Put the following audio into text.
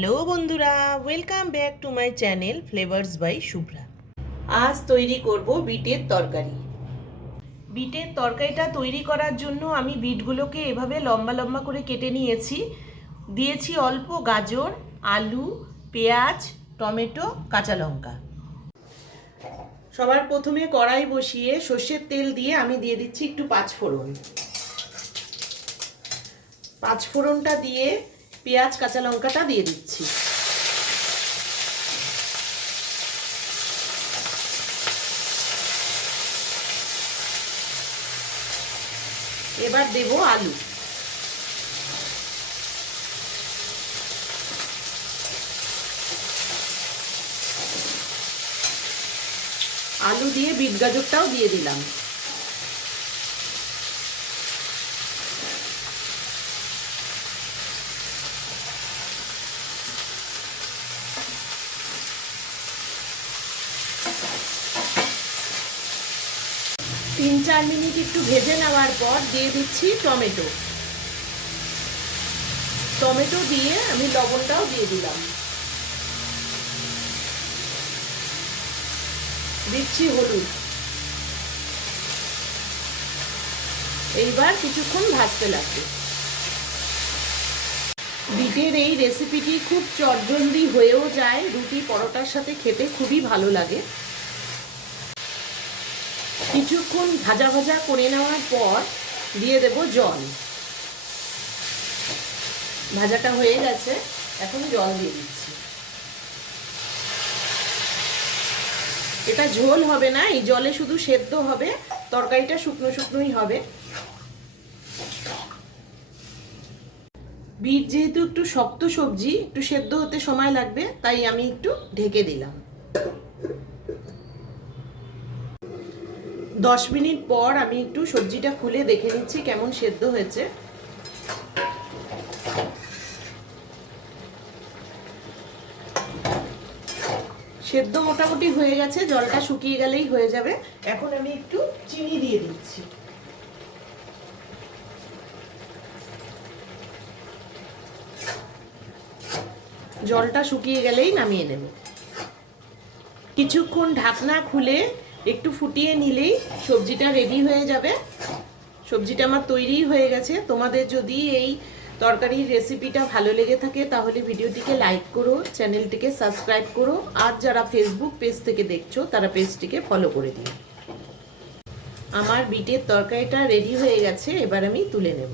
Hello বন্ধুরা, welcome back to my channel flavours by Shubhra. আজ তৈরি করব বিটের তরকারি। বিটের তরকারিটা তৈরি করার জন্য আমি বিটগুলোকে এভাবে লম্বা লম্বা করে কেটে নিয়েছি। দিয়েছি অল্প গাজর, আলু, পেঁয়াজ, টমেটো, কাঁচা লঙ্কা। সবার প্রথমে কড়াই বসিয়ে সর্ষের তেল দিয়ে আমি দিয়ে দিচ্ছি একটু পাঁচফোড়ন। পাঁচফোড়নটা দিয়ে পেঁয়াজ কাঁচা লঙ্কাটা দিয়ে দিচ্ছি। এবার দেব আলু। আলু দিয়ে বিট গাজরটাও দিয়ে দিলাম। তিন চার মিনিট একটু ভেজে নেওয়ার পর দিয়ে দিচ্ছি টমেটো। টমেটো দিয়ে আমি লবণটাও দিয়ে দিলাম। দিচ্ছি হলুদ। এইবার কিছুক্ষণ ভাজতে লাগবে। বিটের এই রেসিপিটি খুব চটজলদি হয়েও যায়, রুটি পরোটার সাথে খেতে খুবই ভালো লাগে। কিছুক্ষণ ভাজা ভাজা করে নেওয়ার পর দিয়ে দেব জল। ভাজাটা হয়ে গেছে, এখন জল দিয়ে দিচ্ছি। এটা ঝোল হবে না, এই জলে শুধু সেদ্ধ হবে, তরকারিটা শুকনো শুকনোই হবে। বিট যেহেতু একটু শক্ত সবজি, একটু সেদ্ধ হতে সময় লাগবে, তাই আমি একটু ঢেকে দিলাম। 10 মিনিট পর আমি একটু সবজিটা খুলে দেখে নিচ্ছি কেমন সেদ্ধ হয়েছে। সেদ্ধ মোটামুটি হয়ে গেছে, জলটা শুকিয়ে গেলেই হয়ে যাবে। এখন আমি একটু চিনি দিয়ে দিচ্ছি। জলটা শুকিয়ে গেলেই নামিয়ে নেব। কিছুক্ষণ ঢাকনা খুলে একটু ফুটিয়ে নিলেই সবজিটা রেডি হয়ে যাবে। সবজিটা আমার তৈরি হয়ে গেছে। তোমাদের যদি এই তরকারির রেসিপিটা ভালো লেগে থাকে তাহলে ভিডিওটিকে লাইক করো, চ্যানেলটিকে সাবস্ক্রাইব করো, আর যারা ফেসবুক পেজ থেকে দেখছো তারা পেজটিকে ফলো করে দিও। আমার বিটের তরকারিটা রেডি হয়ে গেছে, এবার আমি তুলে নেব।